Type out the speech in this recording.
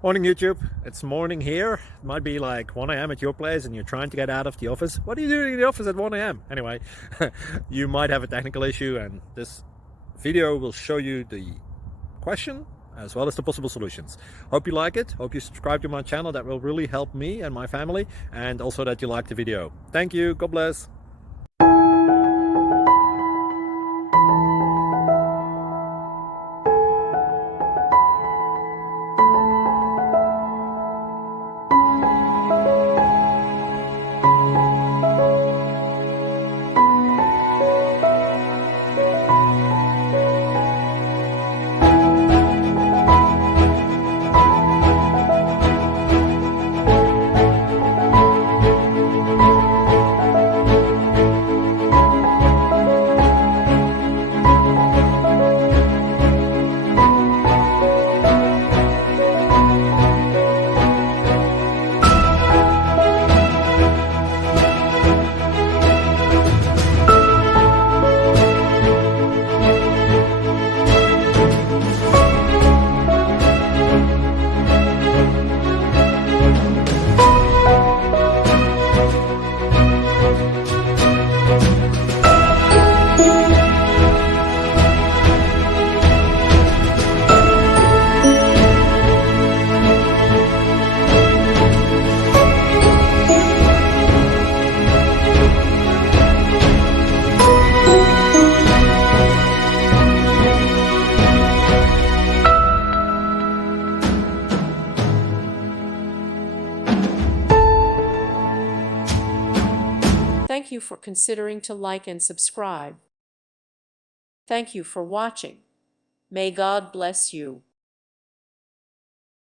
Morning YouTube, it's morning here. It might be like 1 a.m. at your place and you're trying to get out of the office. What are you doing in the office at 1 a.m? Anyway, you might have a technical issue and this video will show you the question as well as the possible solutions. Hope you like it, hope you subscribe to my channel. That will really help me and my family, and also that you like the video. Thank you, God bless. Thank you for considering to like and subscribe. Thank you for watching. May God bless you.